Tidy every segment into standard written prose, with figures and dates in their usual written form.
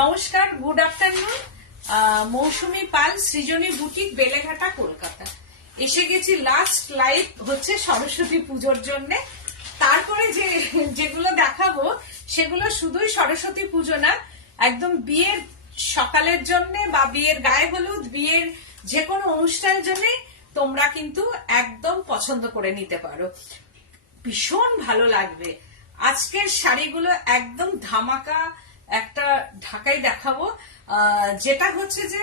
নমস্কার, good afternoon. মৌসুমী পাল, সৃজনী boutique, Beleghata, Kolkata. এসে গেছি লাস্ট লাইভ হচ্ছে সরস্বতী পুজোর জন্য। তারপরে যেগুলো দেখাবো সেগুলো শুধুই সরস্বতী পুজো না, একদম বিয়ের সকালের জন্য বা বিয়ের গায়ে হলুদ, বিয়ের যে কোনো অনুষ্ঠানের জন্য তোমরা কিন্তু একদম পছন্দ করে নিতে পারো, ভীষণ ভালো লাগবে। আজকের শাড়িগুলো একদম ধামাকা একটা ঢাকাই দেখাবো, যেটা হচ্ছে যে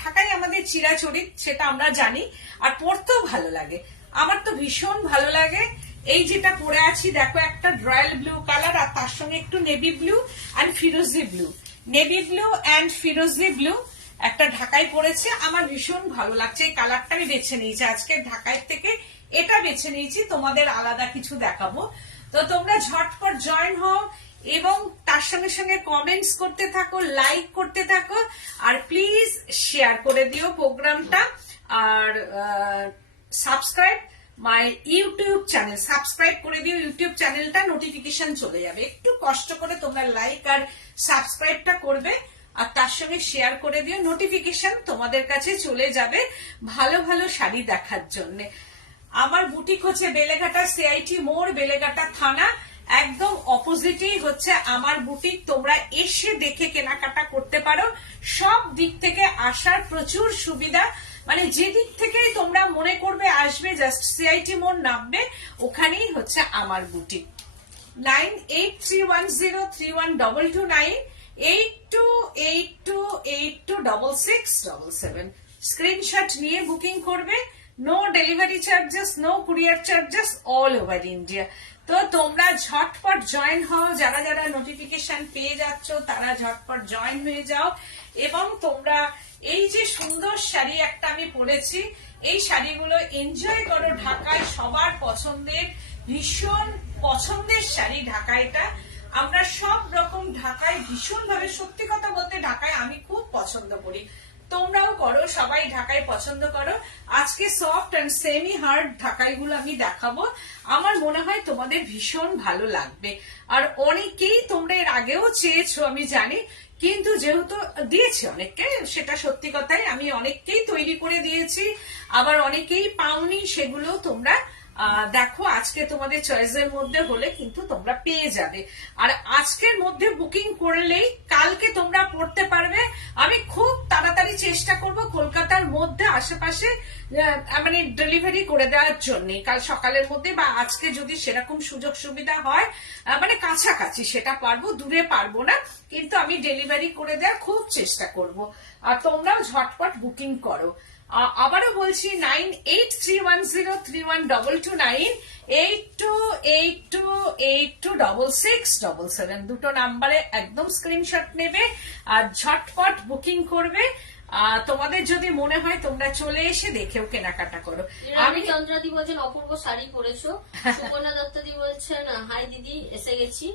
ঢাকাই আমাদের চিরাচরিত, সেটা আমরা জানি, আর পরতেও ভালো লাগে। আমার তো ভীষণ ভালো লাগে। এই যেটা পরে আছি দেখো, একটা রয়্যাল ব্লু কালার আর তার সঙ্গে একটু নেভি ব্লু অ্যান্ড ফিরোজি ব্লু, নেভি ব্লু অ্যান্ড ফিরোজি ব্লু একটা ঢাকাই পরেছে। আমার ভীষণ ভালো লাগছে। এই কালারটা আমি বেছে নিয়েছি আজকের ঢাকাই থেকে, এটা বেছে নিয়েছি, তোমাদের আলাদা কিছু দেখাবো। তো তোমরা ঝটপট জয়েন হও এবং তার সঙ্গে সঙ্গে কমেন্টস করতে থাকো, লাইক করতে থাকো, আর প্লিজ শেয়ার করে দিও প্রোগ্রামটা। আর subscribe my YouTube channel, subscribe করে দিও ইউটিউব চ্যানেলটা, নোটিফিকেশন চলে যাবে। একটু কষ্ট করে তোমরা লাইক আর সাবস্ক্রাইবটা করবে, আর তার সঙ্গে শেয়ার করে দিও, নোটিফিকেশন তোমাদের কাছে চলে যাবে ভালো ভালো শাড়ি দেখার জন্য। আমার বুটিক হচ্ছে বেলেঘাটা সিআইটি মোড়, বেলেঘাটা থানা, একদম অপোজিটেই হচ্ছে আমার বুটিক। তোমরা এসে দেখে কেনাকাটা করতে পারো। সব দিক থেকে আসার প্রচুর সুবিধা, মানে যে দিক থেকে তোমরা মনে করবে আসবে, জাস্ট সিআইটি মোড় নামবে, ওখানেই হচ্ছে আমার বুটিক। 9831031229 8282826677 স্ক্রিনশট নিয়ে বুকিং করবে। No delivery charges, no courier charges, all over India. তো তোমরা ঝটপট জয়েন হও, যারা যারা নোটিফিকেশন পেয়ে যাচ্ছ তারা ঝটপট জয়েন হয়ে যাও। এবং তোমরা এই যে সুন্দর শাড়ি একটা আমি পরেছি, এই শাড়িগুলো এনজয় করো। ঢাকায় সবার পছন্দের, ভীষণ পছন্দের শাড়ি ঢাকা। এটা আমরা সব রকম ঢাকায় ভীষণ ভাবে, সত্যি কথা বলতে ঢাকায় আমি খুব পছন্দ করি, তোমরাও করো, সবাই ঢাকায় পছন্দ করো। আজকে সফট অ্যান্ড সেমি হার্ড ঢাকাইগুলো আমি দেখাবো, আমার মনে হয় তোমাদের ভীষণ ভালো লাগবে। আর অনেকেই তোমরা এর আগেও চেয়েছো আমি জানি, কিন্তু যেহেতু দিয়েছি অনেককে, সেটা সত্যি কথাই, আমি অনেককেই তৈরি করে দিয়েছি, আবার অনেকেই পাওনি, সেগুলো তোমরা দেখো। আজকে তোমাদের চয়েসের মধ্যে হলে কিন্তু তোমরা পেয়ে যাবে। আর আজকের মধ্যে বুকিং করলেই কালকে তোমরা পড়তে পারবে। আমি খুব তাড়াতাড়ি চেষ্টা করব কলকাতার মধ্যে আশেপাশে মানে ডেলিভারি করে দেওয়ার জন্য, কাল সকালের মধ্যে, বা আজকে যদি সেরকম সুযোগ সুবিধা হয়, মানে কাছাকাছি সেটা পারবো, দূরে পারবো না, কিন্তু আমি ডেলিভারি করে দেওয়ার খুব চেষ্টা করব। আর তোমরাও ঝটপট বুকিং করো। আবারও বলছি 9831031229 8282826677 দুটো নাম্বারে একদম স্ক্রিনশট নেবে আর ঝটপট বুকিং করবে। তোমাদের যদি মনে হয় তোমরা চলে এসে দেখেও কেনাকাটা করো। আমি চন্দ্রাদি বলছেন অপূর্ব শাড়ি পরেছো। সুকন্যা দত্তদি বলছেন হাই দিদি, এসে গেছি।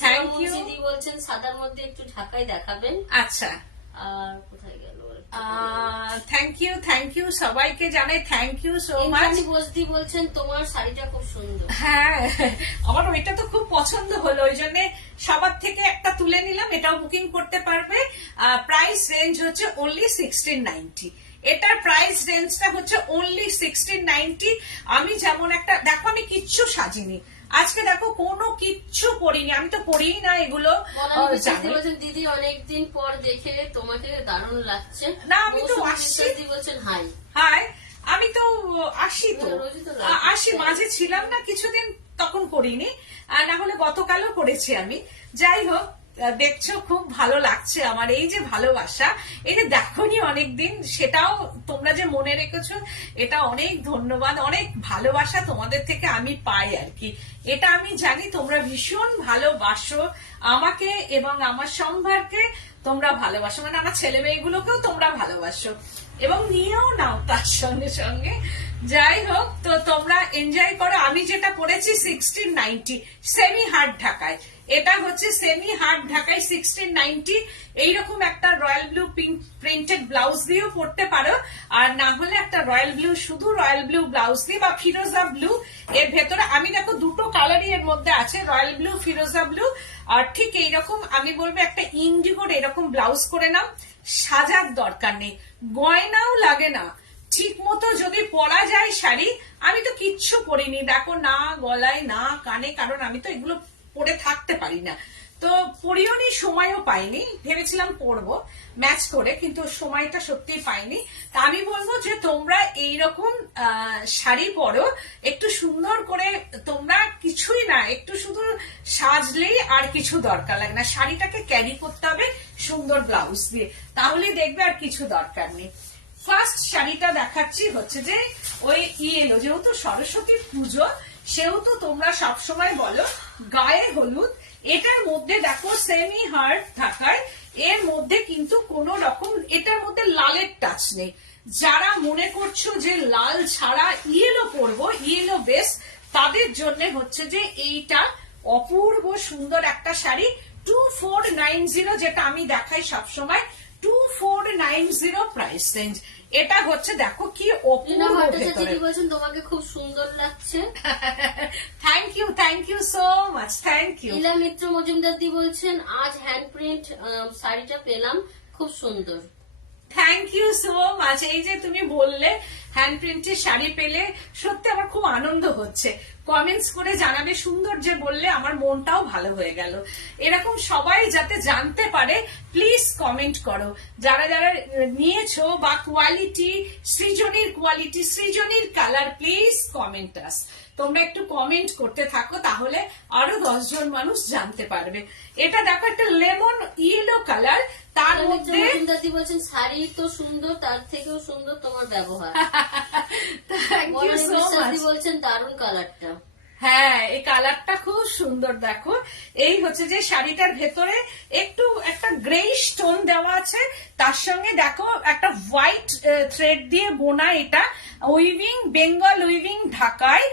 থ্যাংক ইউ দিদি বলছেন সাদার মধ্যে একটু ঢাকাই দেখাবেন। আচ্ছা, আর কোথায় গেল? থ্যাংক ইউ সবাইকে জানাই থ্যাংক ইউ সো মাচ। বসদি বলছেন তোমার শাড়িটা খুব সুন্দর। হ্যাঁ, আমার ওইটা তো খুব পছন্দ হলো, ওই জন্য সবার থেকে একটা তুলে নিলাম। এটাও বুকিং করতে পারবে। প্রাইস রেঞ্জ হচ্ছে অনলি 1690। এটার প্রাইস রেঞ্জটা হচ্ছে অনলি 1690। আমি যেমন একটা দেখো, আমি কিচ্ছু সাজিনি আজকে, দেখো কোনো কিচ্ছু পরিনি, আমি তো পরিই না এগুলো। দিদি অনেকদিন পর দেখে তোমাকে দারুণ লাগছে। না, আমি তো আসছি, বলছেন হাই হাই, আমি তো আসি মাঝে ছিলাম না কিছুদিন, তখন করিনি, না হলে গতকালও করেছি আমি। যাই হোক, দেখছো খুব ভালো লাগছে আমার এই যে ভালোবাসা, এই যে দেখোনি অনেকদিন, সেটাও তোমরা যে মনে রেখেছো, এটা অনেক ধন্যবাদ, অনেক ভালোবাসা তোমাদের থেকে আমি পাই আর কি। এটা আমি জানি তোমরা ভীষণ ভালোবাসো আমাকে এবং আমার সম্ভারকে তোমরা ভালোবাসো, মানে আমার ছেলে মেয়েগুলোকেও তোমরা ভালোবাসো। এবং নিয়েও নাও তার সঙ্গে সঙ্গে। যাই হোক, তো তোমরা এনজয় করো। আমি যেটা পরেছি 1690 সেমি হার্ড ঢাকায়, এটা হচ্ছে সেমি হার্ড ঢাকায় 1690। এইরকম একটা royal blue pink printed blouse দিয়েও পরতে পারো, আর না হলে একটা রয়্যাল ব্লু, শুধু রয়্যাল ব্লু ব্লাউজ দিয়ে বা ফিরোজা ব্লু এর ভেতরে। আমি দেখো দুটো কালারই এর মধ্যে আছে, রয়্যাল ব্লু, ফিরোজা ব্লু। আর ঠিক এইরকম আমি বলবো একটা ইন্ডিগোর এরকম ব্লাউজ করে নাও, সাজার দরকার নেই, গয়নাও লাগে না, ঠিক মতো যদি পরা যায় শাড়ি। আমি তো কিচ্ছু পরিনি দেখো, না গলায় না কানে, কারণ আমি তো এগুলো পরে থাকতে পারি না, তো পরিও নি, সময়ও পাইনি। ভেবেছিলাম পরবো ম্যাচ করে, কিন্তু সময়টা সত্যি পাইনি। তা আমি বলবো যে তোমরা এইরকম শাড়ি পরো, একটু সুন্দর করে। তোমরা কিছুই না, একটু শুধু সাজলেই, আর কিছু দরকার লাগে না। শাড়িটাকে ক্যারি করতে হবে সুন্দর ব্লাউজ দিয়ে, তাহলে দেখবে আর কিছু দরকার নেই। ফার্স্ট শাড়িটা দেখাচ্ছি হচ্ছে যে ওই ইয়েলো, যেহেতু সরস্বতী পুজো সেহেতু তোমরা সবসময় বলো গায়ে হলুদ। এটার মধ্যে দেখো সেমি হার্ড থাকায় এর মধ্যে কিন্তু কোন রকম এটার মধ্যে লালের টাচ নেই। যারা মনে করছো যে লাল ছাড়া ইয়েলো পরবো, ইয়েলো বেস, তাদের জন্য হচ্ছে যে এইটা অপূর্ব সুন্দর একটা শাড়ি। 2490, যেটা আমি দেখাই সবসময় 2490 প্রাইস রেঞ্জ। এটা হচ্ছে দেখো কি অপূর্ব ভেতরে। বলছেন তোমাকে খুব সুন্দর লাগছে। Thank you so much, thank you. Ila Mitra Majumdar দি বলছেন আজ হ্যান্ড প্রিন্ট শাড়িটা পেলাম, খুব সুন্দর। Thank you so much. এই যে তুমি বললে হ্যান্ড প্রিন্টের শাড়ি পেলে, সত্যি আমার খুব আনন্দ হচ্ছে। কমেন্টস করে জানাবে, সুন্দর যে বললে, আমার মনটাও ভালো হয়ে গেল। এরকম সবাই যাতে জানতে পারে, প্লিজ কমেন্ট করো। যারা যারা নিয়েছো বা কোয়ালিটি, সৃজনীর কালার, প্লিজ কমেন্ট আস। তোমরা একটু কমেন্ট করতে থাকো, তাহলে আরো 10 জন মানুষ জানতে পারবে। এটা দেখো একটা লেমন ইয়েলো কালার, তার মধ্যে বলছেন শাড়ি তো সুন্দর, তার থেকেও সুন্দর তোমার ব্যবহার। Thank you so much. বলছেন দারুণ কালারটা। হ্যাঁ, এই কালারটা খুব সুন্দর। দেখো এই হচ্ছে যে শাড়িটার ভেতরে একটু একটা গ্রে স্টোন দেওয়া আছে, তার সঙ্গে দেখো একটা হোয়াইট থ্রেড দিয়ে বোনা, এটা উইভিং, বেঙ্গল উইভিং ঢাকায়,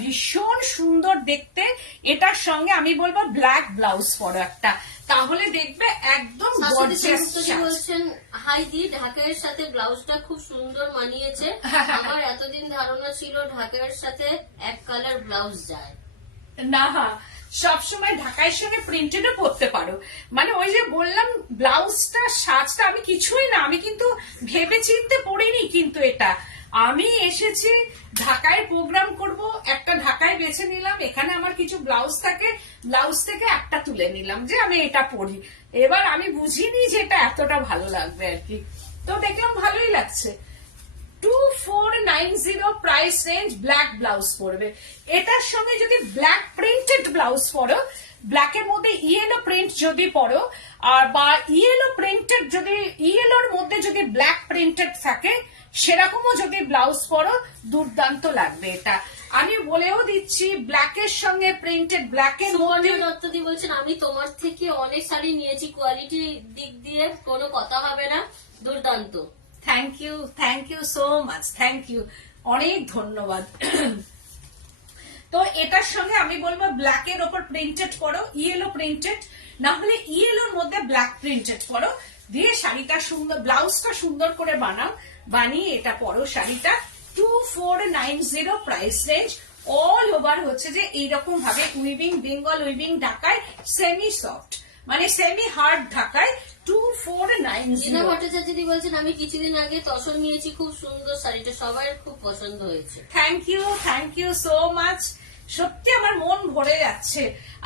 ভীষণ সুন্দর দেখতে। এটার সঙ্গে আমি বলবো ব্ল্যাক ব্লাউজ পরো একটা, তাহলে দেখবে একদম গর্জিয়াস। বলছেন হাই দি, ঢাকাইয়ের সাথে ব্লাউজটা খুব সুন্দর মানিয়েছে। আমার এতদিন ধারণা ছিল ঢাকাইয়ের সাথে এক কালার ব্লাউজ যায় না, সবসময় ঢাকাইয়ের সঙ্গে প্রিন্টেডও পরতে পারো। মানে ওই যে বললাম ব্লাউজটা, সাজটা আমি কিছুই না, আমি কিন্তু ভেবে চিন্তে পড়িনি। কিন্তু এটা আমি এসেছি ঢাকায় প্রোগ্রাম করব, একটা ঢাকায় বেছে নিলাম, এখানে আমার কিছু ব্লাউজ থাকে, ব্লাউজ থেকে একটা তুলে নিলাম যে আমি এটা পরি। এবার আমি বুঝিনি যে এটা এতটা ভালো লাগবে আর কি, তো দেখলাম ভালোই লাগছে। 2490 প্রাইস রেঞ্জ, ব্ল্যাক ব্লাউজ পরবে। এটার সঙ্গে যদি ব্ল্যাক প্রিন্টেড ব্লাউজ পরো, ব্ল্যাকের মধ্যে ইয়েলো প্রিন্ট যদি পরো, আর বা ইয়েলো প্রিন্টেড, যদি ইয়েলোর মধ্যে যদি ব্ল্যাক প্রিন্টেড থাকে, সেরকমও যদি ব্লাউজ পরো, দুর্দান্ত লাগবে এটা। আমি বলেও দিচ্ছি, ব্ল্যাকের সঙ্গে প্রিন্টেড, ব্ল্যাকের মধ্যে। দত্তদি বলছেন আমি তোমার থেকে অনেক শাড়ি নিয়েছি, কোয়ালিটির দিক দিয়ে কোনো কথা হবে না, দুর্দান্ত। Thank you so much, thank you, অনেক ধন্যবাদ। তো এটার সঙ্গে আমি বলবো ব্ল্যাকের ওপর প্রিন্টেড করো, ইয়েলো প্রিন্টেড, না হলে ইয়েলোর মধ্যে ব্ল্যাক প্রিন্টেড করো, দিয়ে শাড়িটা সুন্দর, ব্লাউজটা সুন্দর করে বানাও, বানিয়ে এটা পরো শাড়িটা। 2490 প্রাইস রেঞ্জ, অল ওভার হচ্ছে যে এইরকম ভাবে উইভিং, বেঙ্গল উইভিং ঢাকায়, সেমি সফট মানে সেমি হার্ড ঢাকায় 2490। ভট্টাচার্য বলছেন আমি কিছুদিন আগে তসর নিয়েছি, খুব সুন্দর শাড়িটা, সবার খুব পছন্দ হয়েছে। Thank you so much. সত্যি আমার মন ভরে যাচ্ছে।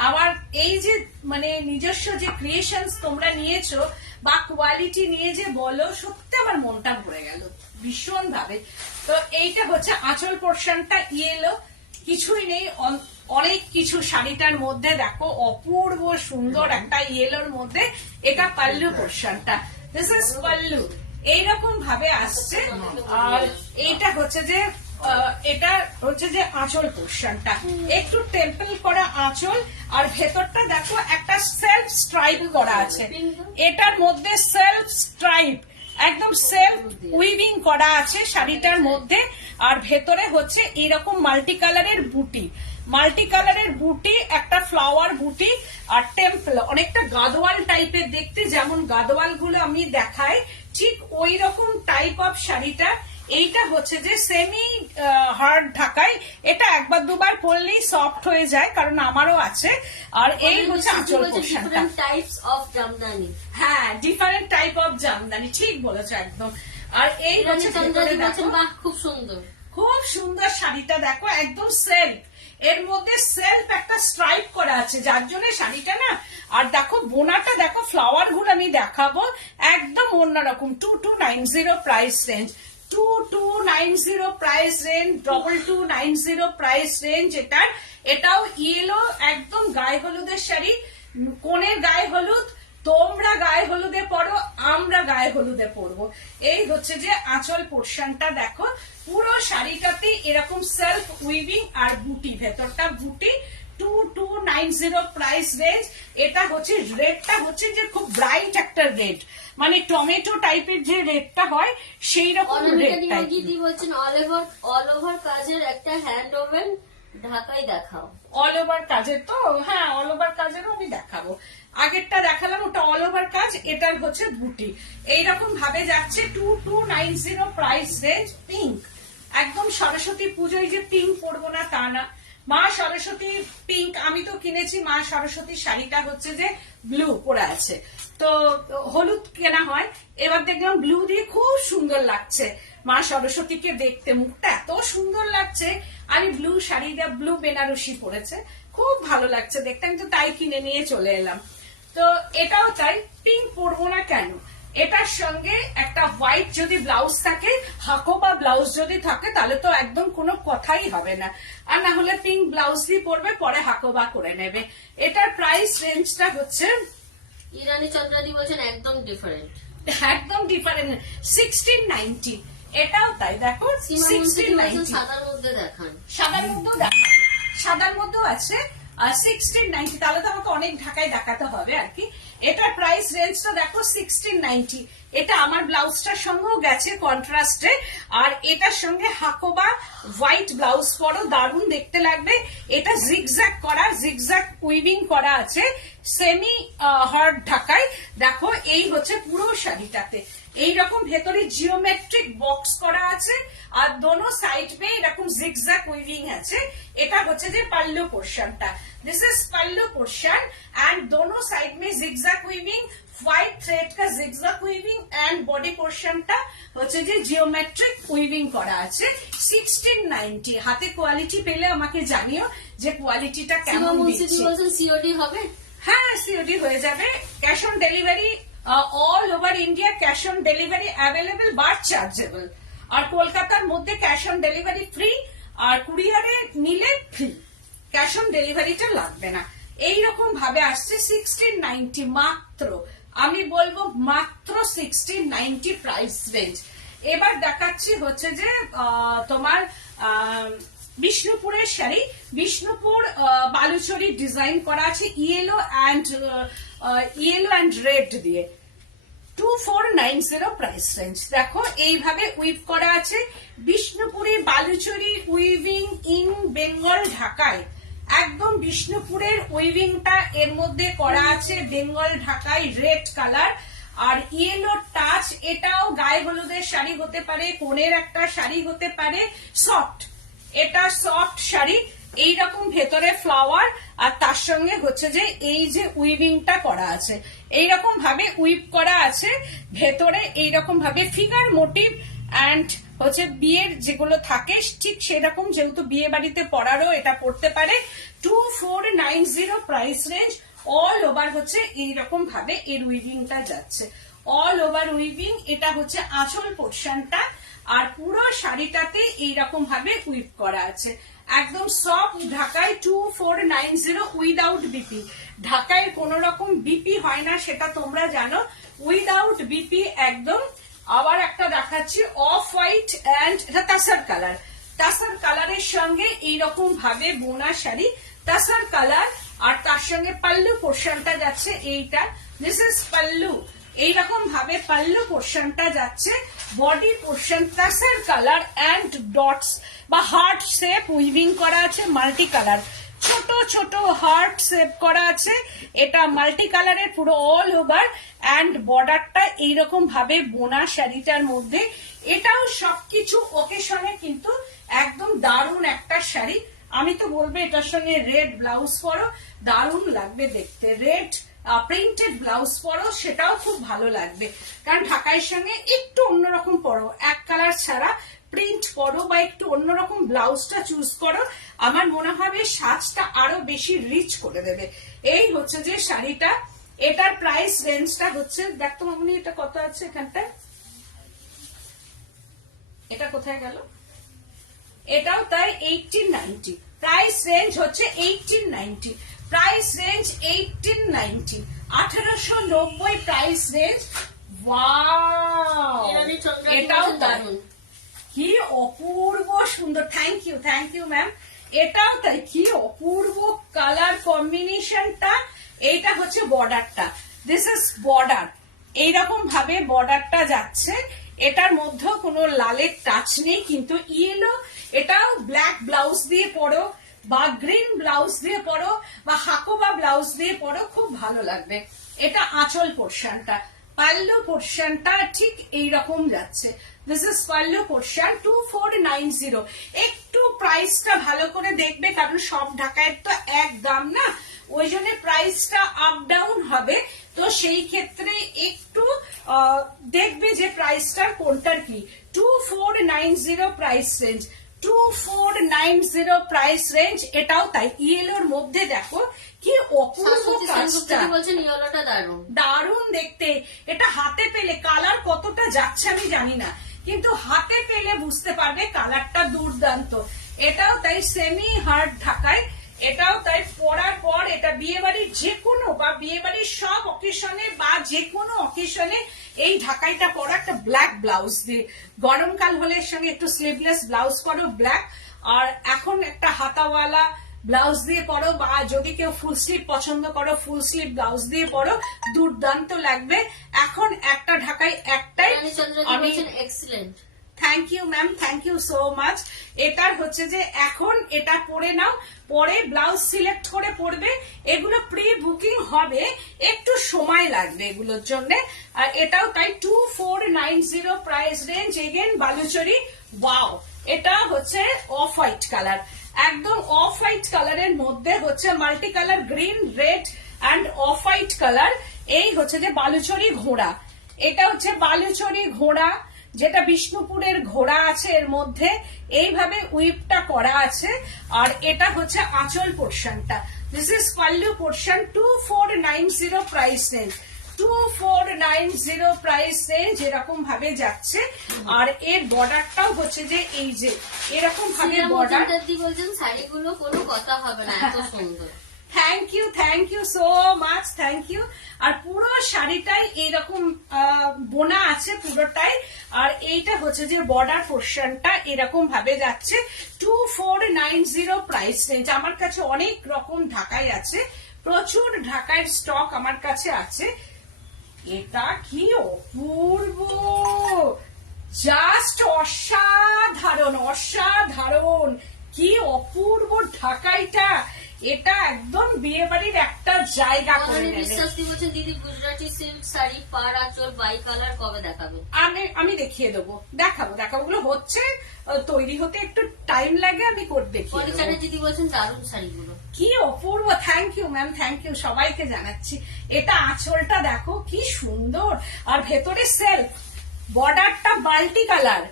আমার এই যে মানে নিজস্ব যে ক্রিয়েশনস তোমরা নিয়েছো বা কোয়ালিটি নিয়ে যে বলো, সত্যি আমার মনটা ভরে গেল ভীষণ ভাবে। তো এইটা হচ্ছে আঁচল পোর্শনটা ইয়েলো, কিছুই নেই, অনেক কিছু শাড়িটার মধ্যে দেখো অপূর্ব সুন্দর একটা ইয়েলোর মধ্যে। এটা পাল্লু পোর্শনটা, দিস ইজ পাল্লু, এইরকম ভাবে আসছে। আর এইটা হচ্ছে যে এটা হচ্ছে যে আঁচল পোর্শনটা, একটু টেম্পল করা আঁচল, আর ভেতরটা দেখো একটা সেলফ স্ট্রাইপ করা আছে। এটার মধ্যে সেলফ স্ট্রাইপ, একদম সেলফ উইভিং করা আছে শাড়িটার মধ্যে, আর ভেতরে হচ্ছে এরকম মাল্টি কালারের বুটি, মাল্টি কালারের বুটি, একটা ফ্লাওয়ার বুটি আর টেম্পল, অনেকটা গাদোয়াল টাইপের দেখতে, যেমন গাদোয়াল গুলো আমি দেখাই ঠিক ওই রকম টাইপ অফ শাড়িটা। এইটা হচ্ছে যে সেমি হার্ড ঢাকায়, এটা একবার দুবার পরলেই সফট হয়ে যায়, কারণ আমারও আছে। আর এই হচ্ছে আঁচল পোর্শনটা, টাইপস অফ জামদানি। হ্যাঁ ডিফারেন্ট টাইপ অফ জামদানি, ঠিক বলেছো একদম। আর এই হচ্ছে জামদানি বলছেন, বাহ খুব সুন্দর, খুব সুন্দর শাড়িটা দেখো, একদম সেলফ, এর মধ্যে সেলফ একটা স্ট্রাইপ করা আছে, যার জন্য শাড়িটা না, আর দেখো বোনাটা দেখো, ফ্লাওয়ার গুলো আমি দেখাবো, একদম অন্যরকম। 2290 price range, 2290 price range, 2290 price range এটার। এটাও ইয়েলো, একদম গায়ে হলুদের শাড়ি, কোনের গায়ে হলুদ, তোমরা গায়ে হলুদে পরো, আমরা গায়ে হলুদে পরবো। এই হচ্ছে যে আঁচল পোর্শনটা দেখো, পুরো শাড়িটাতে এরকম সেলফ উইভিং আর বুটি, ভেতরটা বুটি। 2290 প্রাইস রেঞ্জ। এটা হচ্ছে রেডটা হচ্ছে যে খুব ব্রাইট একটা রেড, মানে টমেটো টাইপের যে রেডটা হয় সেই রকম রেড টাইপ। বলছেন অল ওভার কাজের একটা হ্যান্ড ওভেন ঢাকায় দেখাও। অল ওভার কাজের তো, হ্যাঁ অল ওভার কাজেরও আমি দেখাবো। আগেরটা দেখালাম ওটা অল ওভার কাজ, এটার হচ্ছে বুটি। এইরকম ভাবে যাচ্ছে 2290 প্রাইস রেঞ্জ। পিঙ্ক, একদম সরস্বতী পুজোয় যে পিঙ্ক পরবো না তা না, মা সরস্বতী পিঙ্ক। আমি তো কিনেছি মা সরস্বতীর শাড়িটা হচ্ছে যে ব্লু পরে আছে, তো হলুদ কেনা হয়, এবার দেখলাম ব্লু দিয়ে খুব সুন্দর লাগছে মা সরস্বতীকে দেখতে, মুখটা এত সুন্দর লাগছে। আমি ব্লু শাড়িটা, ব্লু বেনারসি পরেছে, খুব ভালো লাগছে দেখতে, আমি তো তাই কিনে নিয়ে চলে এলাম। তো এটাও তাই, পিঙ্ক পরবো না কেন, এটার সঙ্গে একটা হোয়াইট যদি ব্লাউজ থাকে, হাকোবা ব্লাউজ যদি থাকে, তাহলে তো একদম কোনো কথাই হবে না। আর না হলে পিঙ্ক ব্লাউজ দিয়ে পরবে, পরে হাকোবা করে নেবে। এটার প্রাইস রেঞ্জটা হচ্ছে, ইরানি চন্দ্রাদি বলছেন একদম ডিফারেন্ট, একদম ডিফারেন্ট, 1690। এটাও তাই দেখো, 1690। সাদার মধ্যে দেখান, সাদার মধ্যেও দেখাবো, সাদার মধ্যেও আছে 1690। তাহলে তো আমাকে অনেক ঢাকায় দেখাতে হবে আর কি। এটার প্রাইস রেঞ্জটা দেখো 1690। এটা আমার ব্লাউজটার সঙ্গেও গেছে কন্ট্রাস্টে, আর এটার সঙ্গে হাকোবা হোয়াইট ব্লাউজ পরো, দারুণ দেখতে লাগবে। এটা জিগজ্যাগ করা, জিগজ্যাগ উইভিং করা আছে, সেমি হার্ড ঢাকায়। দেখো এই হচ্ছে পুরো শাড়িটাতে এইরকম ভেতরে জিওমেট্রিক বক্স করা আছে, আর দোনো সাইড মে এরকম জিগজ্যাগ উইভিং আছে। এটা হচ্ছে যে পাল্লু পোর্শনটা, this is pallu portion and दोनों साइड में जिगजैग वीविंग, व्हाइट थ्रेड का जिगजैग वीविंग एंड बॉडी पोर्शनটা হচ্ছে যে জিওমেট্রিক উইভিং করা আছে। 1690। হাতে কোয়ালিটি পেলে আমাকে জানিও যে কোয়ালিটিটা কেমন দিচ্ছে। সিওডি হবে? হ্যাঁ সিওডি হয়ে যাবে, cash on delivery all over India, cash on delivery available but chargeable. আর কলকাতার মধ্যে ক্যাশ অন ডেলিভারি ফ্রি, আর কুরিয়ারে নিলে ফ্রি, ক্যাশ অন ডেলিভারিটা লাগবে না। এইরকম ভাবে আসছে 1690 মাত্র, আমি বলবো মাত্র 1690 প্রাইস রেঞ্জ। এবার দেখাচ্ছি হচ্ছে যে তোমার বিষ্ণুপুরের শাড়ি, বিষ্ণুপুর বালুচরি ডিজাইন করা আছে ইয়েলো অ্যান্ড রেড দিয়ে। 2490 প্রাইস রেঞ্জ। দেখো এইভাবে উইভ করা আছে, বিষ্ণুপুরি বালুচরি উইভিং ইন বেঙ্গল ঢাকায়, একদম বিষ্ণুপুরের উইভিংটা এর মধ্যে করা আছে, বেঙ্গল ঢাকায় রেড কালার আর ইয়েলো টাচ। এটাও গায়ে হলুদের শাড়ি হতে পারে, কোনের একটা শাড়ি হতে পারে, সফট, এটা সফট শাড়ি। এইরকম ভেতরে ফ্লাওয়ার, আর তার সঙ্গে হচ্ছে যে এই যে উইভিংটা করা আছে, এইরকম ভাবে উইভ করা আছে ভেতরে, এইরকম ভাবে ফিগার মোটিভ অ্যান্ড হচ্ছে বিয়ের যেগুলো থাকে ঠিক সেরকম, যেহেতু বিয়ে বাড়িতে পরারও এটা পড়তে পারে। 2490 প্রাইস রেঞ্জ। অল ওভার হচ্ছে এইরকম ভাবে এর উইভিংটা যাচ্ছে, অল ওভার উইভিং। এটা হচ্ছে আঁচল পোর্শনটা, আর পুরো শাড়িটাতে এইরকম ভাবে উইভ করা আছে, একদম সফট ঢাকায়। 2490 উইদাউট বিপি। ঢাকায় কোন রকম বিপি হয় না, সেটা তোমরা জানো, উইদাউট বিপি একদম। আবার একটা দেখাচ্ছি অফ হোয়াইট অ্যান্ড এটা তাসার কালার, তাসার কালারের সঙ্গে এইরকম ভাবে বোনা শাড়ি, তাসার কালার, আর তার সঙ্গে পাল্লু পোর্শনটা যাচ্ছে এইটা। দিস ইজ পাল্লু, এইরকম ভাবে পাল্লু পোর্শনটা যাচ্ছে, body portion tassel colour and dots বা হার্ট শেপ উইভিং করা আছে, মাল্টি কালার ছোট ছোট হার্ট শেপ করা আছে, এটা মাল্টি কালারের পুরো অল ওভার অ্যান্ড বর্ডারটা এইরকম ভাবে বোনা শাড়িটার মধ্যে। এটাও সবকিছু ওকেশনে কিন্তু একদম দারুণ একটা শাড়ি। আমি তো বলবো এটার সঙ্গে রেড ব্লাউজ পরো, দারুণ লাগবে দেখতে। রেড প্রিন্টেড ব্লাউজ পরো, সেটাও খুব ভালো লাগবে, কারণ ঢাকাইয়ের সঙ্গে একটু অন্যরকম পরো, এক কালার ছাড়া প্রিন্ট করো বা একটু অন্যরকম ব্লাউজটা চুজ করো, আমার মনে হবে সাজটা আরো বেশি রিচ করে দেবে। এই হচ্ছে যে শাড়িটা, এটার প্রাইস রেঞ্জটা হচ্ছে, দেখতো মামনি এটা কত আছে এখানটায়, এটা কোথায় গেল, এটাও তাই 1890, প্রাইস রেঞ্জ হচ্ছে 1890, price range 1890, 1890 price range. Wow, এটাও দারুণ, কি অপূর্ব সুন্দর। Thank you ma'am. এটাও তাই, কি অপূর্ব কালার কম্বিনেশনটা। এইটা হচ্ছে বর্ডারটা, দিস ইজ বর্ডার, এইরকম ভাবে বর্ডারটা যাচ্ছে। এটার মধ্যেও কোনো লালের টাচ নেই, কিন্তু ইয়েলো, এটাও ব্ল্যাক ব্লাউজ দিয়ে পরো বা গ্রিন ব্লাউজ দিয়ে পরো বা হাকোবা ব্লাউজ দিয়ে পরো, খুব ভালো লাগবে। এটা আঁচল পোর্শনটা, পাল্লু পোর্শনটা ঠিক এইরকম যাচ্ছে। This is pallu portion 2490। একটু প্রাইসটা ভালো করে দেখবে, কারণ সব ঢাকায় তো এক দাম না, ওই জন্য প্রাইসটা আপ ডাউন হবে। তো সেই ক্ষেত্রে একটু দেখবে যে প্রাইসটা কোনটার কি। 2490 প্রাইস রেঞ্জ, 2490 প্রাইস রেঞ্জ। এটাও তাই, ইয়েলোর মধ্যে দেখো কি অপূর্ব কাজটা, বলছেন ইয়েলোটা দারুণ, দারুণ দেখতে। এটা হাতে পেলে কালার কতটা যাচ্ছে আমি জানি না, কিন্তু হাতে পেলে বুঝতে পারবে কালারটা দুর্দান্ত। এটাও তাই সেমি হার্ড ঢাকায়, এটাও তাই পরার পর এটা বিয়ে বাড়ির যে কোনো বা বিয়ে বাড়ির সব অকেশনে বা যে কোনো অকেশনে এই ঢাকাইটা পরা, একটা ব্ল্যাক ব্লাউজ দিয়ে, গরমকাল হলে এর সঙ্গে একটু স্লিভলেস ব্লাউজ পরো ব্ল্যাক, আর এখন একটা হাতাওয়ালা ব্লাউজ দিয়ে পরো, বা যদি কেউ ফুল স্লিভ পছন্দ করো ফুল স্লিভ ব্লাউজ দিয়ে পরো, দুর্দান্ত লাগবে। এখন একটা ঢাকাই একটাই, আমি excellent. Thank you ma'am, thank you so much. এটার হচ্ছে যে এখন এটা পরে নাও, পরে ব্লাউজ সিলেক্ট করে পরবে। এগুলো প্রি বুকিং হবে, একটু সময় লাগবে এগুলোর জন্য। আর এটাও তাই 2490 price range. Again Baluchari, wow, এটা হচ্ছে অফ হোয়াইট কালার, একদম অফ হোয়াইট কালারের মধ্যে হচ্ছে multi colour, green, red and off white colour. এই হচ্ছে যে বালুচরি ঘোড়া, এটা হচ্ছে বালুচরি ঘোড়া, যেটা বিষ্ণুপুরের ঘোড়া আছে এর মধ্যে, এইভাবে উইপটা করা আছে। আর এটা হচ্ছে আঁচল পোর্শনটা, this is pallu portion. 2490 price range, 2490 price range, এরকম ভাবে যাচ্ছে। আর এর বর্ডারটাও হচ্ছে যে এই যে এরকম ভাবে বর্ডার। বলছেন শাড়িগুলো কোনো কথা হবে না, এত সুন্দর। Thank you so much, thank you. আর পুরো শাড়িটাই এরকম বোনা আছে পুরোটাই। আর এইটা হচ্ছে যে বর্ডার পোর্শনটা এরকম ভাবে যাচ্ছে। 2490 প্রাইস রেঞ্জ। আমার কাছে অনেক রকম ঢাকাই আছে, প্রচুর ঢাকাইয়ের স্টক আমার কাছে আছে। এটা কি অপূর্ব, জাস্ট অসাধারণ, অসাধারণ, কি অপূর্ব ঢাকাইটা। এটা একদম বিয়ে বাড়ির একটা জায়গা করে নেবে। বিশ্বাস বলছেন দিদি, গুজরাটি সিল্ক শাড়ি পার আঁচল বাই কালার কবে দেখাবে? আমি দেখিয়ে দেবো, দেখাবো ওগুলো হচ্ছে, তৈরি হতে একটু টাইম লাগে, আমি করে দেখিয়ে দেবো। দিদি বলছেন দারুণ শাড়িগুলো, কি অপূর্ব। Thank you ma'am, thank you, সবাইকে জানাচ্ছি। এটা আঁচলটা দেখো কি সুন্দর, আর ভেতরে সেলফ, বর্ডারটা মাল্টি কালার,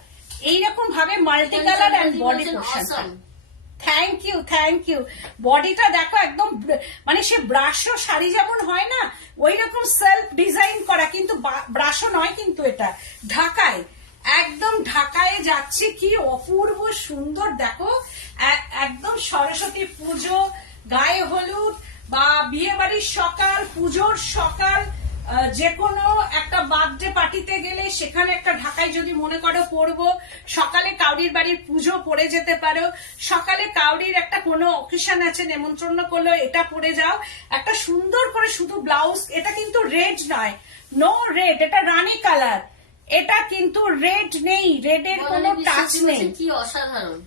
এইরকম ভাবে multi colour and body portion. Thank you. বডিটা দেখো একদম, মানে সে ব্রাশো শাড়ি যেমন হয় না, ওই রকম সেলফ ডিজাইন করা, কিন্তু ব্রাশো নয়, কিন্তু এটা ঢাকায়, একদম ঢাকায় যাচ্ছে। কি অপূর্ব সুন্দর দেখো, একদম সরস্বতী পুজো, গায়ে হলুদ বা বিয়ে বাড়ির সকাল, পুজোর সকাল, যে কোনো একটা বার্থডে পার্টিতে গেলে সেখানে একটা ঢাকাই যদি মনে করো পরবো, সকালে কাউরির বাড়ির পুজো পরে যেতে পারো, সকালে কাউরির একটা কোনো অকেশন আছে নেমন্ত্রণ করলো এটা পরে যাও, একটা সুন্দর করে শুধু ব্লাউজ, এটা কিন্তু রেড নয়, নো রেড, এটা রানী কালার, এটা কিন্তু রেড নেই, রেডের কোনো টাচ নেই। কি অসাধারণ,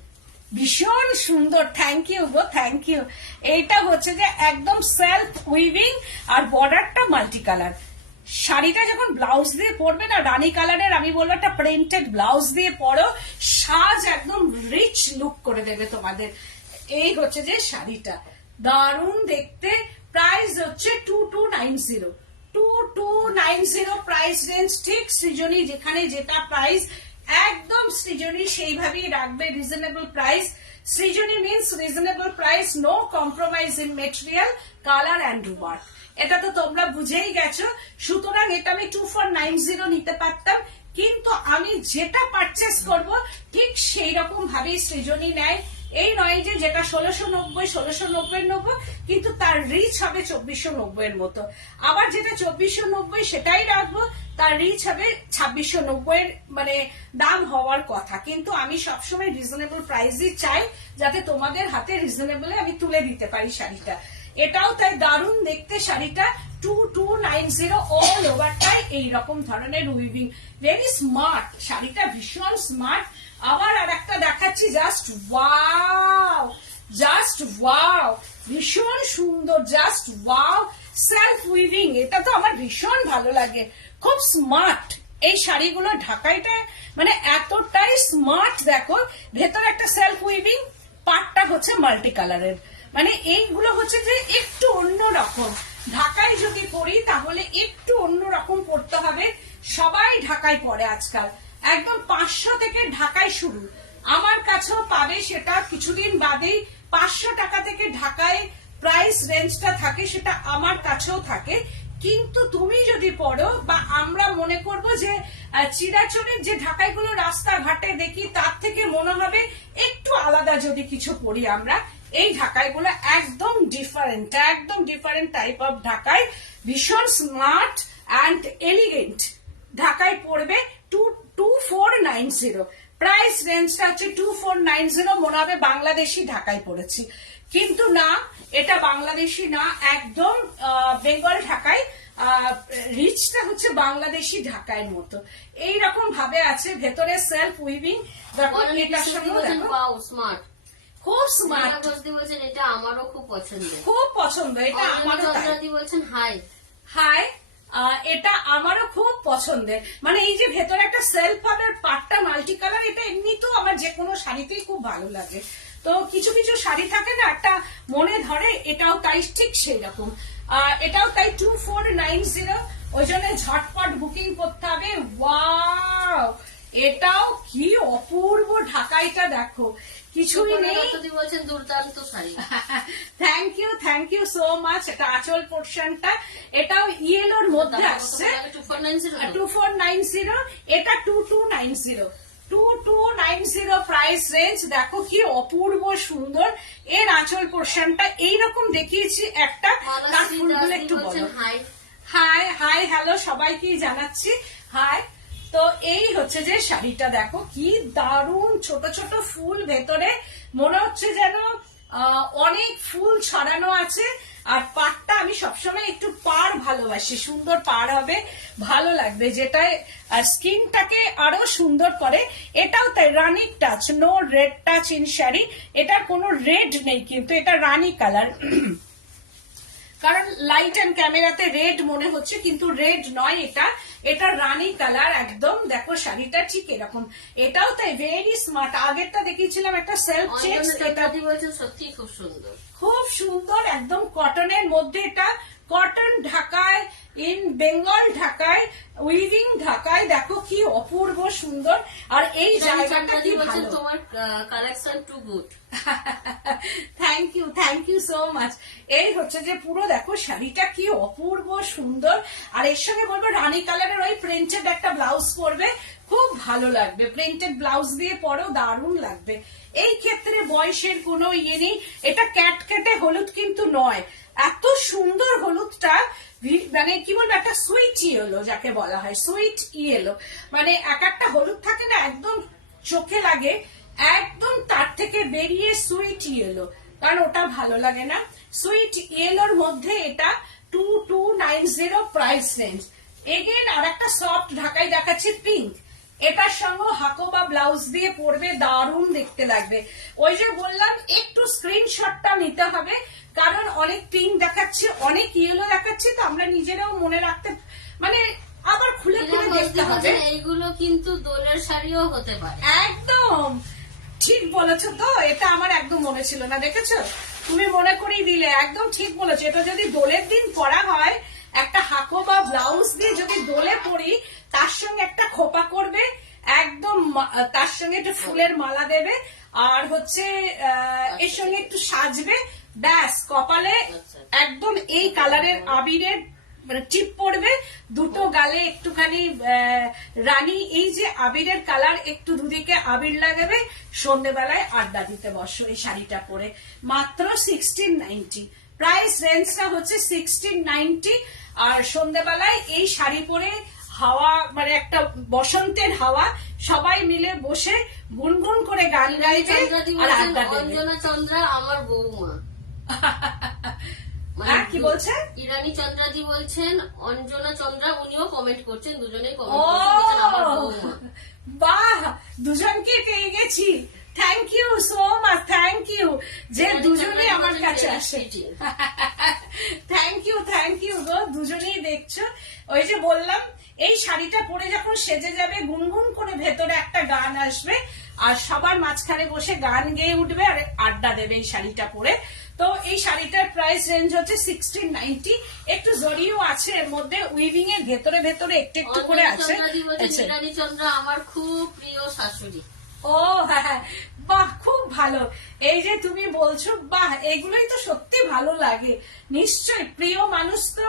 ভীষণ সুন্দর, থ্যাংক ইউ গো, থ্যাংক ইউ। এইটা হচ্ছে যে একদম সেলফ উইভিং আর বর্ডারটা মাল্টি কালার। শাড়িটা যখন ব্লাউজ দিয়ে পরবে না রানী কালারের, আমি বলবো একটা প্রিন্টেড ব্লাউজ দিয়ে পরো, সাজ একদম রিচ লুক করে দেবে তোমাদের। এই হচ্ছে যে শাড়িটা, দারুণ দেখতে। প্রাইস হচ্ছে 2290, 2290 প্রাইস রেঞ্জ। ঠিক সৃজনী যেখানে যেটা প্রাইস, একদম সৃজনী সেইভাবেই রাখবে, reasonable price. Srijani means reasonable price, no compromise in material, colour and work. এটা তো তোমরা বুঝেই গেছো। সুতরাং এটা আমি 2490 নিতে পারতাম, কিন্তু আমি যেটা পারচেস করব ঠিক সেই রকম ভাবেই সৃজনী নেয়। এই নয় যে যেটা 1690 নেবো, কিন্তু তার রিচ হবে 2490 এর মতো। আবার যেটা 2490 সেটাই রাখবো, তার রিচ হবে 2690 এর মানে দাম হওয়ার কথা। কিন্তু আমি সবসময় রিজনেবল প্রাইসই চাই, যাতে তোমাদের হাতে রিজনেবলে আমি তুলে দিতে পারি শাড়িটা। এটাও তাই দারুণ দেখতে শাড়িটা, 2290 অল ওভারটাই এইরকম ধরনের উইভিং, ভেরি স্মার্ট শাড়িটা, ভীষণ স্মার্ট। আবার আর একটা দেখাচ্ছি, জাস্ট ওয়াও, জাস্ট ওয়াও, ভীষণ সুন্দর, জাস্ট ওয়াও, সেলফ উইভিং। এটা তো আমার ভীষণ ভালো লাগে, খুব স্মার্ট এই শাড়িগুলো। ঢাকাইটা মানে এতটাই স্মার্ট, দেখো ভেতরে একটা সেলফ উইভিং, পাটটা হচ্ছে মাল্টি কালারের, মানে এইগুলো হচ্ছে যে একটু অন্য রকম। ঢাকায় যদি পরি তাহলে একটু অন্য রকম পড়তে হবে। সবাই ঢাকায় পরে আজকাল, একদম 500 থেকে ঢাকায় শুরু। আমার কাছেও পাবে, সেটা কিছুদিন বাদেই 500 টাকা থেকে ঢাকায় প্রাইস রেঞ্জটা থাকে, সেটা আমার কাছেও থাকে। কিন্তু তুমি যদি পড়ো বা আমরা মনে করব যে চিরাচরের যে ঢাকাইগুলো রাস্তাঘাটে দেখি, তার থেকে মনে হবে একটু আলাদা যদি কিছু পড়ি আমরা। এই ঢাকাইগুলো একদম ডিফারেন্ট, একদম ডিফারেন্ট টাইপ অফ ঢাকাই, ভীষণ স্মার্ট অ্যান্ড এলিগেন্ট ঢাকাই পড়বে। 2490 প্রাইস রেঞ্জটা হচ্ছে 2490। মনে হবে বাংলাদেশি ঢাকাই পড়েছি, কিন্তু না, এটা বাংলাদেশি না, একদম বেঙ্গল ঢাকাই। রিচটা হচ্ছে বাংলাদেশি ঢাকাইয়ের মতো, এইরকম ভাবে আছে। ভেতরে সেলফ উইভিং, দেখো এটার সঙ্গে স্মার্ট, খুব স্মার্ট। বলছেন এটা আমারও খুব পছন্দ, খুব পছন্দ, এটা আমারও তাই। বলছেন হাই হাই, এটা আমারও খুব পছন্দের। মানে এই যে ভেতরে একটা সেলফ হবে, পাটটা মাল্টি কালার, এটা এমনিতেও আমার যে কোনো শাড়িতেই খুব ভালো লাগে। তো কিছু কিছু শাড়ি থাকে না একটা মনে ধরে, এটাও তাই, ঠিক সেই রকম। এটাও তাই 2490, ওই জন্য ঝটপট বুকিং করতে হবে। ওয়াও, এটাও কি অপূর্ব ঢাকাইটা, দেখো কিছুই নেই। বলছেন দুর্দান্ত sari, thank you so much. এটা আঁচল পোর্শনটা, এটাও ইয়েলোর মধ্যে আসছে, 2490, এটা 2290, 2290 প্রাইস রেঞ্জ। দেখো কি অপূর্ব সুন্দর এর আঁচল পোর্শনটা, এইরকম দেখিয়েছি একটা। তার ফুলগুলো একটু বলো। হাই হাই হ্যালো সবাইকে জানাচ্ছি হাই। তো এই হচ্ছে যে শাড়িটা, দেখো কি দারুণ, ছোট ছোট ফুল ভেতরে, মনে হচ্ছে যেন অনেক ফুল ছড়ানো আছে। আর পাড়টা আমি সবসময় একটু পাড় ভালোবাসি, সুন্দর পাড় হবে, ভালো লাগবে, যেটায় স্কিনটাকে আরো সুন্দর করে। এটাও তাই, rani touch, no red touch in sari. এটার কোনো রেড নেই, কিন্তু এটা রানী কালার। কারণ লাইট এন্ড ক্যামেরাতে রেড মনে হচ্ছে, কিন্তু রেড নয়, এটা রানী কালার একদম। দেখো শাড়িটা ঠিক এরকম, এটাও তাই ভেরি স্মার্ট। আগেরটা দেখিয়েছিলাম একটা সেলফ চেক্স, এটা সত্যি খুব সুন্দর, খুব সুন্দর, একদম কটনের মধ্যে। এটা কটন ঢাকায়, ইন বেঙ্গল ঢাকায়, উইভিং ঢাকায়, দেখো কি অপূর্ব সুন্দর। আর এই জায়গাটা কি ভালো, তোমার collection too good. Thank you so much. এই হচ্ছে যে পুরো দেখো শাড়িটা কি অপূর্ব সুন্দর। আর এর সঙ্গে বলবো রানী কালারের ওই প্রিন্টেড একটা ব্লাউজ পরবে, খুব ভালো লাগবে। প্রিন্টেড ব্লাউজ দিয়ে পরেও দারুণ লাগবে। এই ক্ষেত্রে বয়সের কোনো ইয়ে নেই, এটা ক্যাটকেটে হলুদ কিন্তু নয়, এত সুন্দর হলুদটা, মানে কি বলবো, একটা সুইট ইয়েলো যাকে বলা হয়, সুইট ইয়েলো। মানে এক একটা হলুদ থাকে না, একদম চোখে লাগে, একদম তার থেকে বেরিয়ে সুইট ইয়েলো, কারণ ওটা ভালো লাগে না। সুইট ইয়েলোর মধ্যে এটা 2290 প্রাইস রেঞ্জ। এগেন আর একটা সফট ঢাকাই দেখাচ্ছি, পিঙ্ক। এটার সঙ্গে হাকো বা ব্লাউজ দিয়ে পরবে, দারুণ দেখতে লাগবে। ওই যে বললাম একটু স্ক্রিনশটটা নিতে হবে, কারণ অনেক পিঙ্ক দেখাচ্ছি, অনেক ইয়েলো দেখাচ্ছি, তো আমরা নিজেরাও মনে রাখতে, মানে আবার খুলে খুলে দেখতে হবে। এইগুলো কিন্তু দোলের শাড়িও হতে পারে। একদম ঠিক বলেছো, তো এটা আমার একদম মনে ছিল না, দেখেছো তুমি মনে করিয়ে দিলে, একদম ঠিক বলেছো। এটা যদি দোলের দিন পরা হয়, একটা হাকো বা ব্লাউজ দিয়ে যদি দোলে পরি, তার সঙ্গে একটা খোপা করবে, একদম তার সঙ্গে একটু ফুলের মালা দেবে, আর হচ্ছে এর সঙ্গে একটু সাজবে, ব্যাস কপালে একদম এই কালারের আবিরের মানে টিপ পড়বে, দুটো গালে একটুখানি রানী এই যে আবিরের কালার, একটু দুদিকে আবির লাগাবে, সন্ধ্যেবেলায় আড্ডা দিতে বসো এই শাড়িটা পরে। মাত্র 1690 প্রাইস রেঞ্জটা হচ্ছে 1690। আর সন্ধ্যেবেলায় এই শাড়ি পরে হাওয়া, মানে একটা বসন্তের হাওয়া, সবাই মিলে বসে গুনগুন করে গান গাইবে আর আড্ডা দেবে। অঞ্জনা চন্দ্রা আমার বৌমা। কি বলছেন? ইরানি চন্দ্রাদি বলছেন অঞ্জনা চন্দ্রা, উনিও কমেন্ট করছেন, দুজনেই কমেন্ট করছেন আমার বৌমা। বাহ, দুজনকে পেয়ে গেছি, thank you so much, thank you যে দুজনেই আমার কাছে আসে। থ্যাংক ইউ গো, দুজনেই দেখছো। ওই যে বললাম, এই শাড়িটা পরে যখন সেজে যাবে, গুনগুন করে ভেতরে একটা গান আসবে, আর সবার মাঝখানে বসে গান গেয়ে উঠবে আর আড্ডা দেবে এই শাড়িটা পরে। তো এই শাড়িটার প্রাইস রেঞ্জ হচ্ছে 1690। একটু জরিও আছে এর মধ্যে, উইভিং এর ভেতরে ভেতরে একটু একটু করে আছে। ইরানি চন্দ্রা আমার খুব প্রিয় শাশুড়ি। ও হ্যাঁ, বাহ, খুব ভালো। এই যে তুমি বলছো, বাহ, এগুলোই তো সত্যি ভালো লাগে। নিশ্চয় প্রিয় মানুষ তো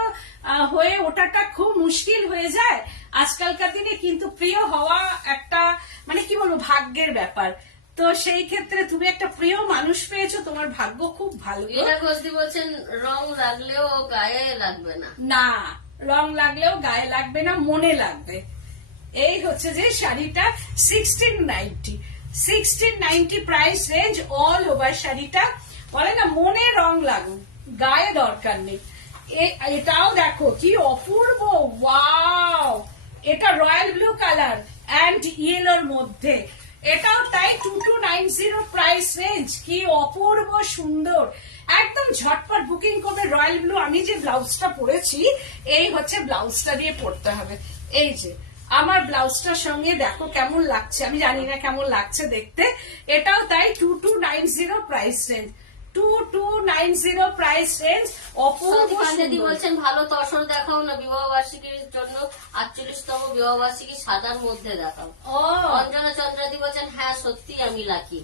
হয়ে ওঠাটা খুব মুশকিল হয়ে যায় আজকালকার দিনে, কিন্তু প্রিয় হওয়া একটা, মানে কি বলবো, ভাগ্যের ব্যাপার। তো সেই ক্ষেত্রে তুমি একটা প্রিয় মানুষ পেয়েছো, তোমার ভাগ্য খুব ভালো। এটা ঘোষদি বলছেন রং লাগলেও গায়ে লাগবে না। না, রং লাগলেও গায়ে লাগবে না, মনে লাগবে। এই হচ্ছে যে শাড়িটা 1690 প্রাইস রেঞ্জ, অল ওভার শাড়িটা। বলে না মনে রং লাগুন, গায়ে দরকার নেই। এটাও দেখো কি অপূর্ব, ওয়াও, এটা রয়্যাল ব্লু কালার অ্যান্ড ইয়েলোর মধ্যে, এটাও তাই 2290 প্রাইস রেঞ্জ। কি অপূর্ব সুন্দর, একদম ঝটপট বুকিং করবে রয়্যাল ব্লু। আমি যে ব্লাউজটা পরেছি, এই হচ্ছে ব্লাউজটা দিয়ে পরতে হবে। এই যে আমার ব্লাউজটার সঙ্গে দেখো কেমন লাগছে, আমি জানি না কেমন লাগছে দেখতে। এটাও তাই 2290 প্রাইস রেঞ্জ, 2290 প্রাইস রেঞ্জ। অপূর্ব সুন্দর। বলছেন ভালো তসর দেখাও না বিবাহবার্ষিকীর জন্য, 48তম বিবাহবার্ষিকী সাদার মধ্যে দেখাও। ও, অঞ্জনা চন্দ্রাদি বলছেন হ্যাঁ সত্যি আমি লাকি।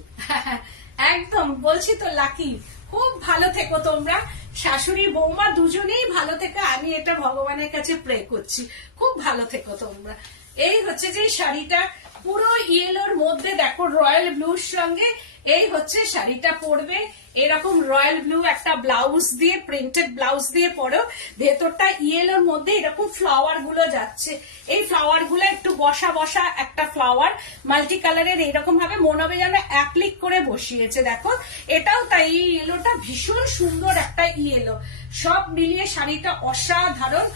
একদম বলছি তো, লাকি। খুব ভালো থেকো তোমরা, শাশুড়ি বৌমা দুজনেই ভালো থেকো, আমি এটা ভগবানের কাছে প্রে করছি, খুব ভালো থেকো তোমরা। এই হচ্ছে যে শাড়িটা পুরো ইয়েলোর মধ্যে, দেখো রয়্যাল ব্লুর সঙ্গে এই হচ্ছে শাড়িটা পরবে, এরকম রয়্যাল ব্লু একটা ব্লাউজ দিয়ে, প্রিন্টেড ব্লাউজ দিয়ে পরো, ভেতরটা ইয়েলোর মধ্যে এরকম ফ্লাওয়ার গুলো যাচ্ছে। এই ফ্লাওয়ার গুলো একটু বসা বসা একটা ফ্লাওয়ার, মাল্টি কালারের, এইরকম ভাবে মনে হবে যেন অ্যাপ্লিক করে বসিয়েছে। দেখো এটাও তাই, এই ইয়েলোটা ভীষণ সুন্দর একটা ইয়েলো। সব মিলিয়ে শাড়িটা অসাধারণ,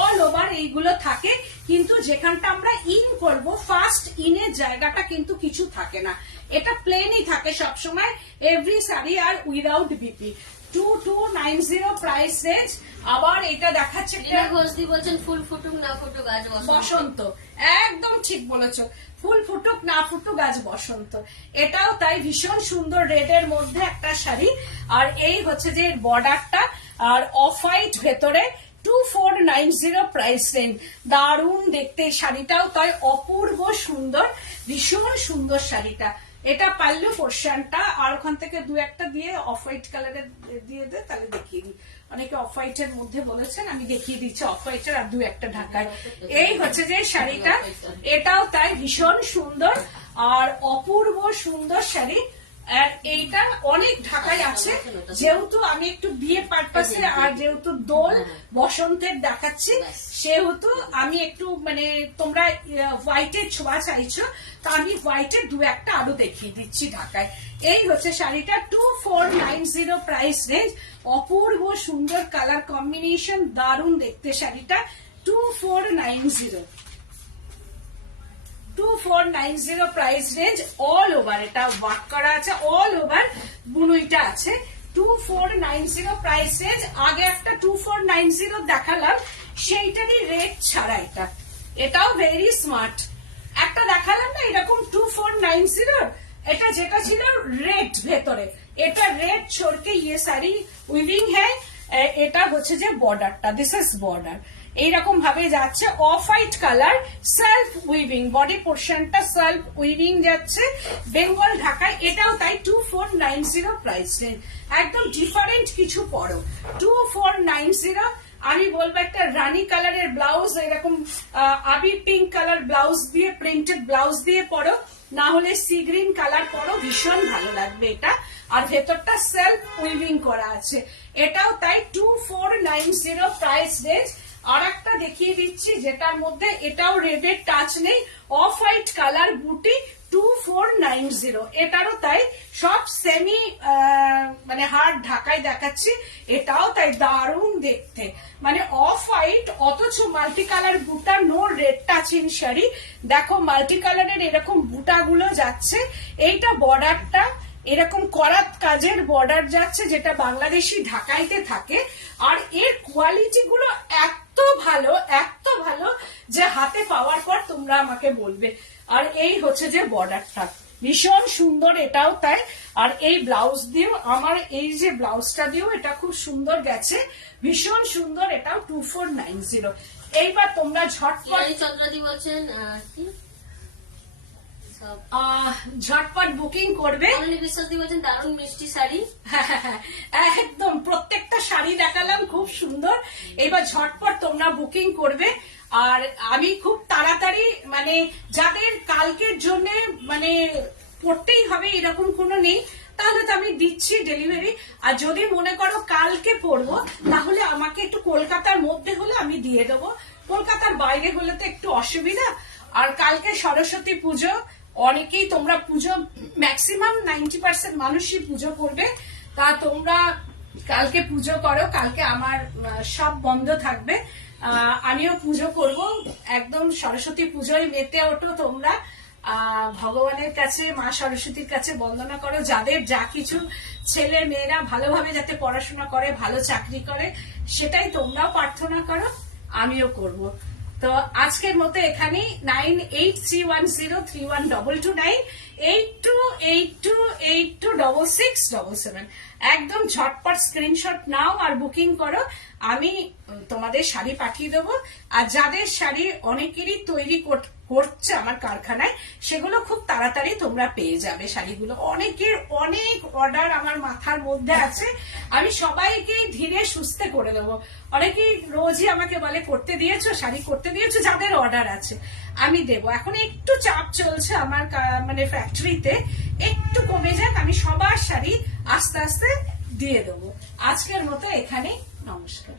অল ওভার এইগুলো থাকে, কিন্তু যেখানটা আমরা ইন করবো, ফার্স্ট ইনের জায়গাটা কিন্তু কিছু থাকে না, এটা প্লেনই থাকে সবসময়, এভরি শাড়ি আর উইদাউট বিপি। 2290 price range. আবার এটা দেখাচ্ছে ঘোষদি বলছেন ফুল ফুটুক না ফুটুক আজ বসন্ত, একদম ঠিক বলেছো, ফুল ফুটুক না ফুটুক আজ বসন্ত। এটাও তাই ভীষণ সুন্দর রেডের মধ্যে একটা শাড়ি, আর এই হচ্ছে যে বর্ডারটা, আর অফ হোয়াইট ভেতরে, 2490 প্রাইস রেঞ্জ। দারুণ দেখতে শাড়িটাও তাই, অপূর্ব সুন্দর, ভীষণ সুন্দর শাড়িটা। এটা পাল্লু পোর্শনটা, আর ওখান থেকে দু একটা দিয়ে অফ হোয়াইট কালারের দিয়ে দে, তাহলে দেখিয়ে দিই। অনেকে অফ হোয়াইট এর মধ্যে বলেছেন, আমি দেখিয়ে দিচ্ছি অফ হোয়াইট এর আর দু একটা ঢাকায়। এই হচ্ছে যে শাড়িটা, এটাও তাই ভীষণ সুন্দর আর অপূর্ব সুন্দর শাড়ি, আর এইটা অনেক ঢাকায় আছে, যেহেতু আমি একটু বিয়ে পারপাসে আর যেহেতু দোল বসন্তের দেখাচ্ছি, সেহেতু আমি একটু মানে তোমরা হোয়াইটের ছোঁয়া চাইছো, তা আমি হোয়াইটের দু একটা আরো দেখিয়ে দিচ্ছি ঢাকায়। এই হচ্ছে শাড়িটা 2490 প্রাইস রেঞ্জ, অপূর্ব সুন্দর কালার কম্বিনেশন, দারুণ দেখতে শাড়িটা। 2490 প্রাইস রেঞ্জ, অল ওভার এটা ওয়ার্ক করা আছে, অল ওভার বুনুইটা আছে। 2490 প্রাইস রেঞ্জ। আগে একটা 2490 দেখালাম, সেইটারই রেট ছাড়া এটা, এটাও ভেরি স্মার্ট। একটা দেখালাম না এরকম 2490, এটা যেটা ছিল রেড ভেতরে, এটা রেড ছোড়কে ইয়ে শাড়ি উইভিং হ্যাঁ, এটা হচ্ছে যে বর্ডারটা, দিস ইজ বর্ডার, এইরকম ভাবে যাচ্ছে, off white colour, self weaving, body পোর্শনটা সেলফ উইভিং যাচ্ছে, বেঙ্গল ঢাকায়। এটাও তাই 2490 প্রাইস রেঞ্জ, একদম ডিফারেন্ট কিছু পড়ো। 2490, আমি বলবো একটা রানী কালারের ব্লাউজ, এরকম আবির পিঙ্ক কালার ব্লাউজ দিয়ে, প্রিন্টেড ব্লাউজ দিয়ে পড়ো, না হলে সি গ্রিন কালার পরো, ভীষণ ভালো লাগবে এটা। আর ভেতরটা সেলফ উইভিং করা আছে, এটাও তাই 2490 প্রাইস রেঞ্জ। আর একটা দেখিয়ে দিচ্ছি যেটার মধ্যে এটাও রেডের টাচ নেই, অফ হোয়াইট কালার বুটি, 2490, এটারও তাই, সব সেমি মানে হার্ড ঢাকায় দেখাচ্ছি, এটাও তাই দারুণ দেখতে, মানে অফ হোয়াইট অথচ মাল্টি কালার বুটা, নো রেড টাচিং শাড়ি। দেখো মাল্টি কালারের এরকম বুটাগুলো যাচ্ছে, এইটা বর্ডারটা এরকম করাত কাজের বর্ডার যাচ্ছে, যেটা বাংলাদেশি ঢাকাইতে থাকে। আর এর কোয়ালিটি গুলো এত ভালো, এত ভালো যে হাতে পাওয়ার পর তোমরা আমাকে বলবে। আর এই হচ্ছে যে বর্ডারটা ভীষণ সুন্দর, এটাও তাই। আর এই ব্লাউজ দিয়েও, আমার এই যে ব্লাউজটা দিয়েও এটা খুব সুন্দর গেছে, ভীষণ সুন্দর, এটাও 2490। এইবার তোমরা ঝটপট চন্দ্রাদি বলছেন কি ঝটপট বুকিং করবে। বিশ্বাসী বলছেন দারুণ মিষ্টি শাড়ি, একদম প্রত্যেকটা শাড়ি দেখালাম খুব সুন্দর, এবার ঝটপট তোমরা বুকিং করবে। আর আমি খুব তাড়াতাড়ি, মানে যাদের কালকের জন্য মানে পড়তেই হবে এরকম কোনো নেই, তাহলে তো আমি দিচ্ছি ডেলিভারি। আর যদি মনে করো কালকে পড়বো, তাহলে আমাকে একটু কলকাতার মধ্যে হলে আমি দিয়ে দেবো, কলকাতার বাইরে হলে তো একটু অসুবিধা। আর কালকে সরস্বতী পুজো, অনেকেই তোমরা পুজো, ম্যাক্সিমাম 90% মানুষই পুজো করবে, তা তোমরা কালকে পুজো করো, কালকে আমার সব বন্ধ থাকবে, আমিও পুজো করব, একদম সরস্বতী পুজোয় মেতে ওঠো তোমরা। ভগবানের কাছে, মা সরস্বতীর কাছে বন্দনা করো, যাদের যা কিছু ছেলে মেয়েরা ভালোভাবে যাতে পড়াশোনা করে, ভালো চাকরি করে, সেটাই তোমরাও প্রার্থনা করো, আমিও করব। তো আজকের মতো এখানেই। 9831031229, 8282826677, একদম ঝটপট স্ক্রিনশট নাও আর বুকিং করো, আমি তোমাদের শাড়ি পাঠিয়ে দেবো। আর যাদের শাড়ি অনেকেরই তৈরি করছে আমার কারখানায়, সেগুলো খুব তাড়াতাড়ি তোমরা পেয়ে যাবে শাড়িগুলো। অনেকের অনেক অর্ডার আমার মাথার মধ্যে আছে, আমি সবাইকে ধীরে সুস্থে করে দেবো। অনেকেই রোজই আমাকে বলে করতে দিয়েছো, শাড়ি করতে দিয়েছো, যাদের অর্ডার আছে আমি দেবো। এখন একটু চাপ চলছে আমার মানে ফ্যাক্টরিতে, একটু কমে যাক, আমি সবার শাড়ি আস্তে আস্তে দিয়ে দেবো। আজকের মতো এখানেই, নমস্কার।